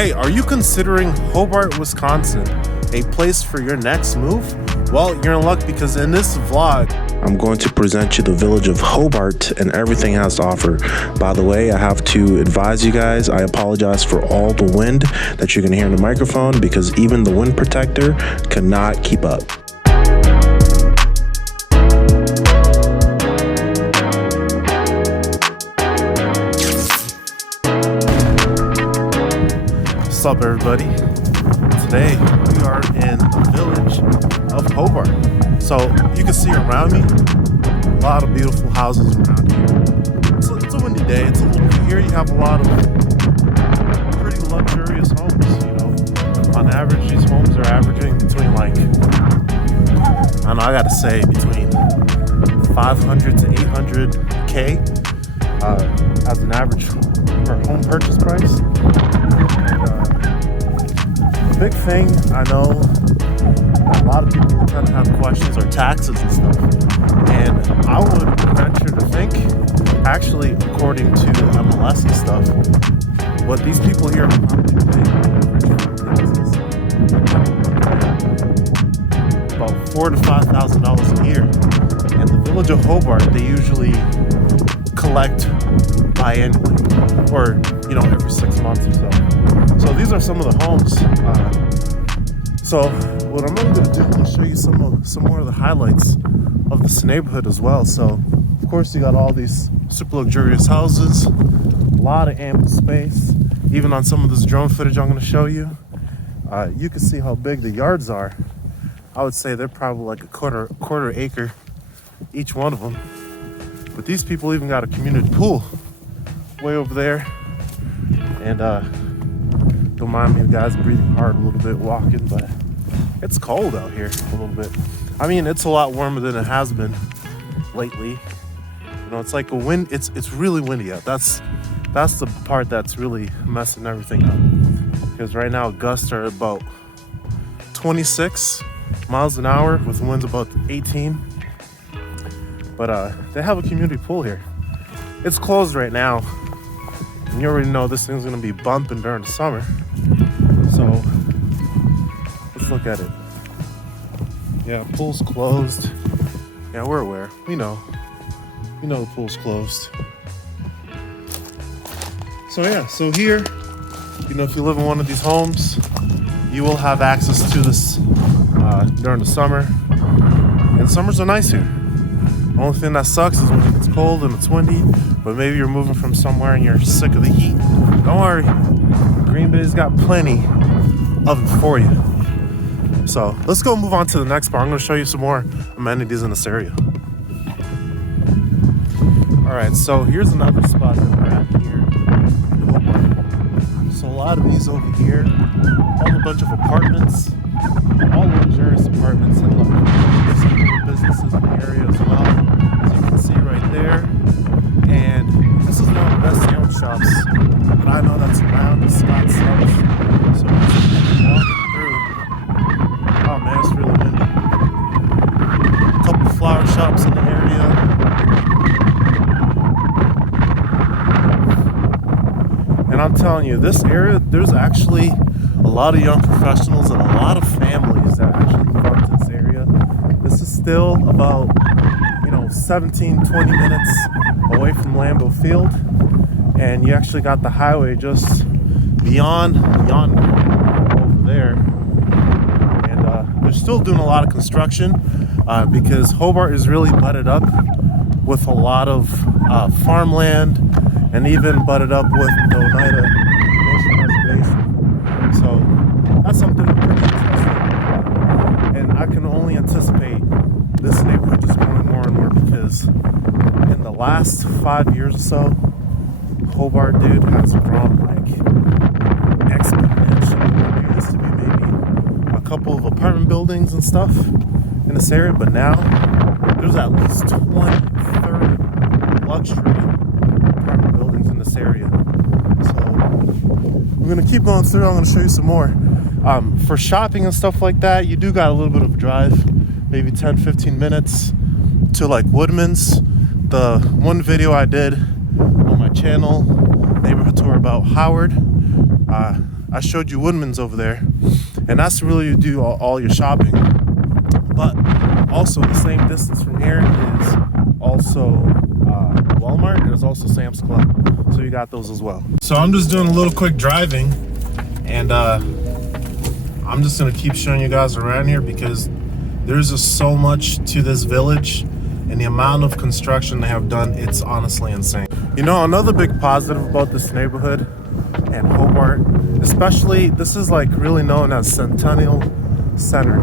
Hey, are you considering Hobart, Wisconsin, a place for your next move? Well, you're in luck because in this vlog, I'm going to present you the village of Hobart and everything it has to offer. By the way, I have to advise you guys, I apologize for all the wind that you're going to hear in the microphone because even the wind protector cannot keep up. What's up, everybody? Today we are in the village of Hobart. So you can see around me a lot of beautiful houses around here. It's a windy day. It's a little here. You have a lot of pretty luxurious homes. You know, on average, these homes are averaging between I gotta say between 500 to 800K as an average for home purchase price. Big thing I know that a lot of people tend to have questions are taxes and stuff, and I would venture to think, actually according to MLS and stuff, what these people here are probably paying taxes about $4,000 to $5,000 a year. In the village of Hobart, they usually collect biannually, or every 6 months or so. So these are some of the homes. So what I'm really going to do is show you some more of the highlights of this neighborhood as well. So of course you got all these super luxurious houses, a lot of ample space. Even on some of this drone footage I'm going to show you, you can see how big the yards are. I would say they're probably like a quarter acre each one of them. But these people even got a community pool way over there. And don't mind me, guys, breathing hard a little bit walking, but it's cold out here a little bit. I mean, it's a lot warmer than it has been lately. It's like a wind. It's really windy out. That's the part that's really messing everything up. Because right now gusts are about 26 miles an hour with winds about 18. But they have a community pool here. It's closed right now. And you already know this thing's gonna be bumping during the summer. So let's look at it. Yeah, pool's closed. Yeah, we're aware. We know the pool's closed. So yeah, so here, if you live in one of these homes, you will have access to this during the summer. And summers are nice here. The only thing that sucks is when it gets cold and it's windy, but maybe you're moving from somewhere and you're sick of the heat. Don't worry, Green Bay's got plenty of it for you. So let's go move on to the next part. I'm going to show you some more amenities in this area. All right, so here's another spot that we're at here in Hobart. So a lot of these over here, all a bunch of apartments, all luxurious apartments, and look, there's some little businesses in the area as well, as you can see right there. And this is one of the best sandwich shops that I know that's around, is Scott's Sandwich. So we're just walking through. Oh man, it's really windy. A couple flower shops in the area. And I'm telling you, this area, there's actually a lot of young professionals and a lot of families that actually move up to this area. This is still about 17-20 minutes away from Lambeau Field, and you actually got the highway just beyond yonder over there. And they're still doing a lot of construction because Hobart is really butted up with a lot of farmland, and even butted up with the Oneida Nation Reservation. So that's something pretty interesting, and I can only anticipate this neighborhood just growing more and more because in the last 5 years or so, Hobart, dude, has grown like exponentially. There used to be maybe a couple of apartment buildings and stuff in this area, but now there's at least 20, 30 luxury apartment buildings in this area. So we're gonna keep going through. I'm gonna show you some more. For shopping and stuff like that, you do got a little bit of a drive, maybe 10-15 minutes to like Woodman's. The one video I did on my channel, neighborhood tour about Howard, I showed you Woodman's over there, and that's really you do all your shopping. But also the same distance from here is also Walmart, and there's also Sam's Club. So you got those as well. So I'm just doing a little quick driving, and I'm just gonna keep showing you guys around here because there's just so much to this village, and the amount of construction they have done, it's honestly insane. You know, another big positive about this neighborhood and Hobart, especially, this is like really known as Centennial Center.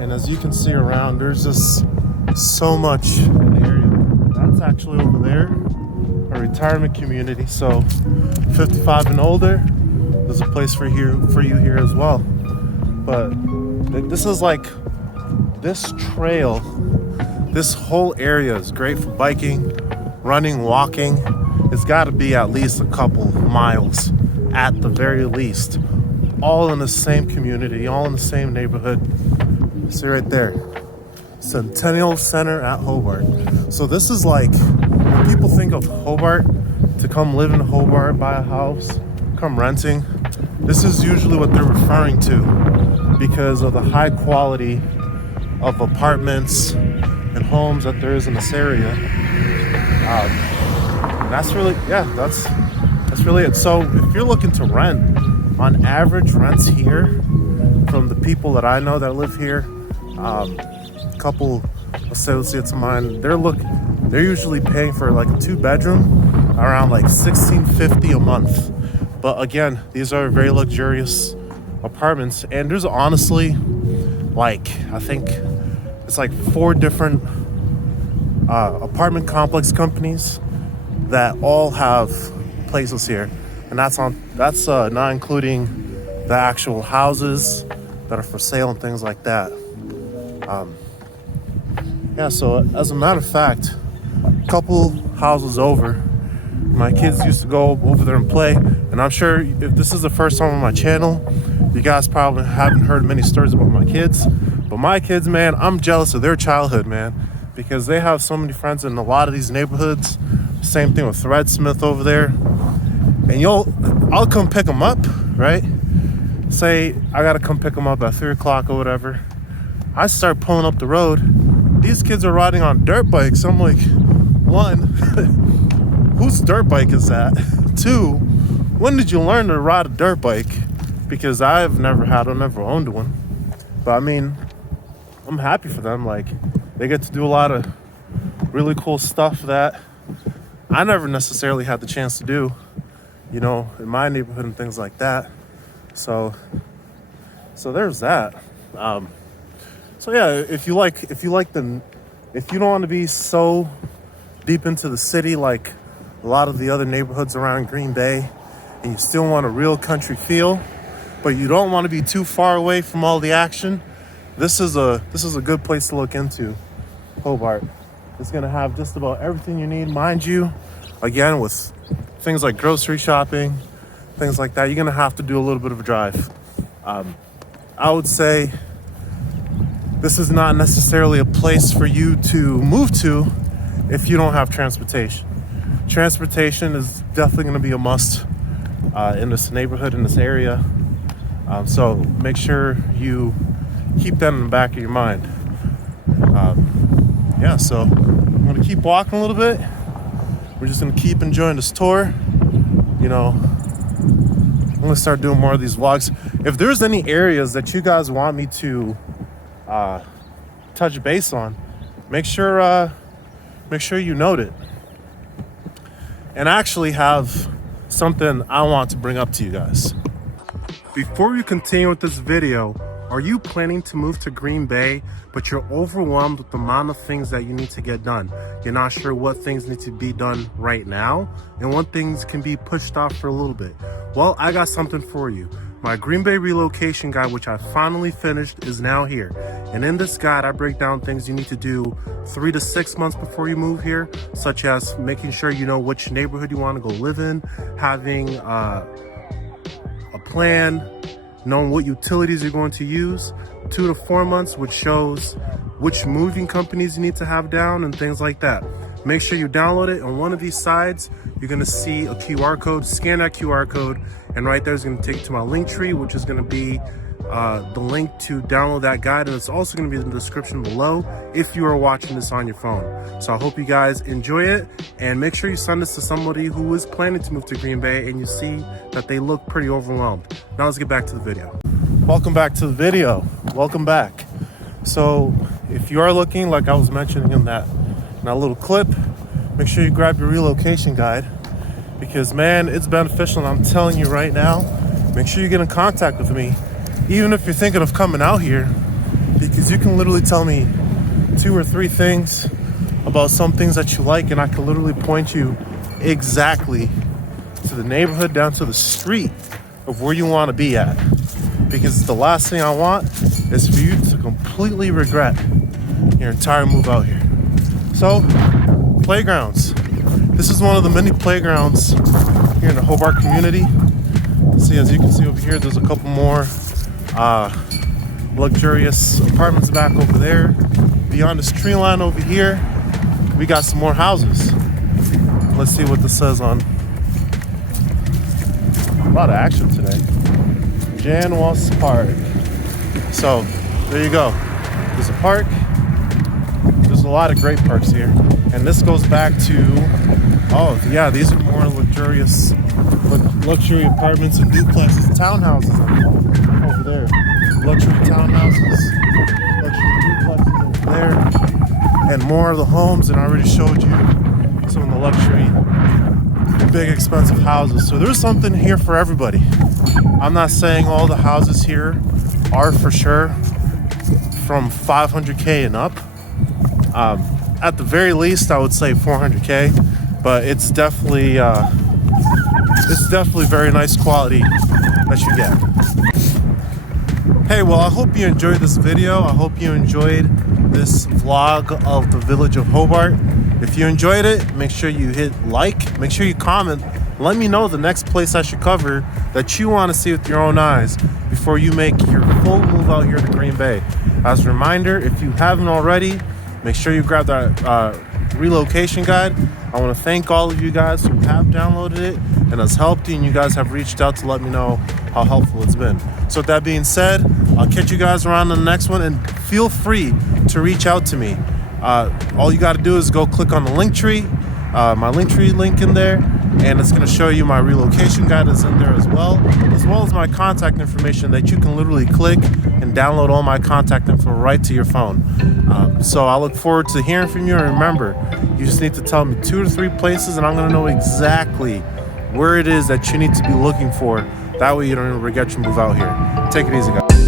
And as you can see around, there's just so much in the area. That's actually over there, a retirement community. So 55 and older, there's a place for you here as well. But this is like, this trail, this whole area is great for biking, running, walking. It's got to be at least a couple miles at the very least, all in the same community, all in the same neighborhood. See right there, Centennial Center at Hobart. So this is like, when people think of Hobart, to come live in Hobart, buy a house, come renting, this is usually what they're referring to because of the high quality of apartments and homes that there is in this area. That's really, yeah, that's really it. So if you're looking to rent, on average rents here from the people that I know that live here, a couple associates of mine, they're usually paying for like a 2-bedroom around like $1,650 a month. But again, these are very luxurious apartments, and there's honestly like, I think it's like 4 different apartment complex companies that all have places here, and that's not including the actual houses that are for sale and things like that. Yeah, so as a matter of fact, a couple houses over, my kids used to go over there and play, and I'm sure if this is the first time on my channel, you guys probably haven't heard many stories about my kids. But my kids, man, I'm jealous of their childhood, man, because they have so many friends in a lot of these neighborhoods. Same thing with Threadsmith over there. And I'll come pick them up, right? Say I gotta come pick them up at 3 o'clock or whatever. I start pulling up the road. These kids are riding on dirt bikes. I'm like, 1, whose dirt bike is that? 2, when did you learn to ride a dirt bike? Because I've never owned one. But I mean, I'm happy for them. Like, they get to do a lot of really cool stuff that I never necessarily had the chance to do, you know, in my neighborhood and things like that. So there's that. So yeah, if you don't want to be so deep into the city like a lot of the other neighborhoods around Green Bay, and you still want a real country feel, but you don't want to be too far away from all the action, this is a good place to look into. Hobart. It's gonna have just about everything you need, mind you. Again, with things like grocery shopping, things like that, you're gonna have to do a little bit of a drive. I would say this is not necessarily a place for you to move to if you don't have transportation. Transportation is definitely gonna be a must in this neighborhood, in this area. So make sure you keep that in the back of your mind. Yeah, so I'm gonna keep walking a little bit. We're just gonna keep enjoying this tour. You know, I'm gonna start doing more of these vlogs. If there's any areas that you guys want me to touch base on, make sure you note it. And I actually have something I want to bring up to you guys. Before we continue with this video, are you planning to move to Green Bay, but you're overwhelmed with the amount of things that you need to get done? You're not sure what things need to be done right now, and what things can be pushed off for a little bit. Well, I got something for you. My Green Bay relocation guide, which I finally finished, is now here. And in this guide, I break down things you need to do 3 to 6 months before you move here, such as making sure you know which neighborhood you want to go live in, having a plan, knowing what utilities you're going to use, 2 to 4 months, which shows which moving companies you need to have down and things like that. Make sure you download it. On one of these sides, you're gonna see a QR code. Scan that QR code, and right there is gonna take you to my link tree, which is gonna be the link to download that guide, and it's also going to be in the description below if you are watching this on your phone. So I hope you guys enjoy it, and make sure you send this to somebody who is planning to move to Green Bay and you see that they look pretty overwhelmed. Now let's get back to the video. Welcome back to the video. Welcome back. So if you are looking, like I was mentioning in that little clip, make sure you grab your relocation guide, because man, it's beneficial. And I'm telling you right now, make sure you get in contact with me, even if you're thinking of coming out here, because you can literally tell me 2 or 3 things about some things that you like, and I can literally point you exactly to the neighborhood, down to the street of where you want to be at. Because the last thing I want is for you to completely regret your entire move out here. So, playgrounds. This is one of the many playgrounds here in the Hobart community. See, as you can see over here, there's a couple more luxurious apartments back over there. Beyond this tree line over here, we got some more houses. Let's see what this says on. A lot of action today. Janwas Park. So there you go. There's a park. There's a lot of great parks here, and this goes back to, oh yeah, these are more luxurious luxury apartments and duplexes, townhouses over there. Luxury townhouses, luxury duplexes over there, and more of the homes. And I already showed you some of the luxury, big expensive houses. So there's something here for everybody. I'm not saying all the houses here are for sure from 500K and up. At the very least, I would say 400K, but it's definitely very nice quality that you get. Hey, well, I hope you enjoyed this video. I hope you enjoyed this vlog of the village of Hobart. If you enjoyed it, make sure you hit like, make sure you comment. Let me know the next place I should cover that you want to see with your own eyes before you make your full move out here to Green Bay. As a reminder, if you haven't already, make sure you grab that relocation guide. I want to thank all of you guys who have downloaded it and has helped you, and you guys have reached out to let me know how helpful it's been. So with that being said, I'll catch you guys around on the next one, and feel free to reach out to me. All you got to do is go click on the link tree, my link tree link in there, and it's going to show you my relocation guide is in there as well as my contact information that you can literally click and download all my contact info right to your phone. So I look forward to hearing from you, and remember, you just need to tell me 2 to 3 places, and I'm going to know exactly where it is that you need to be looking for. That way you don't regret your move out here. Take it easy, guys.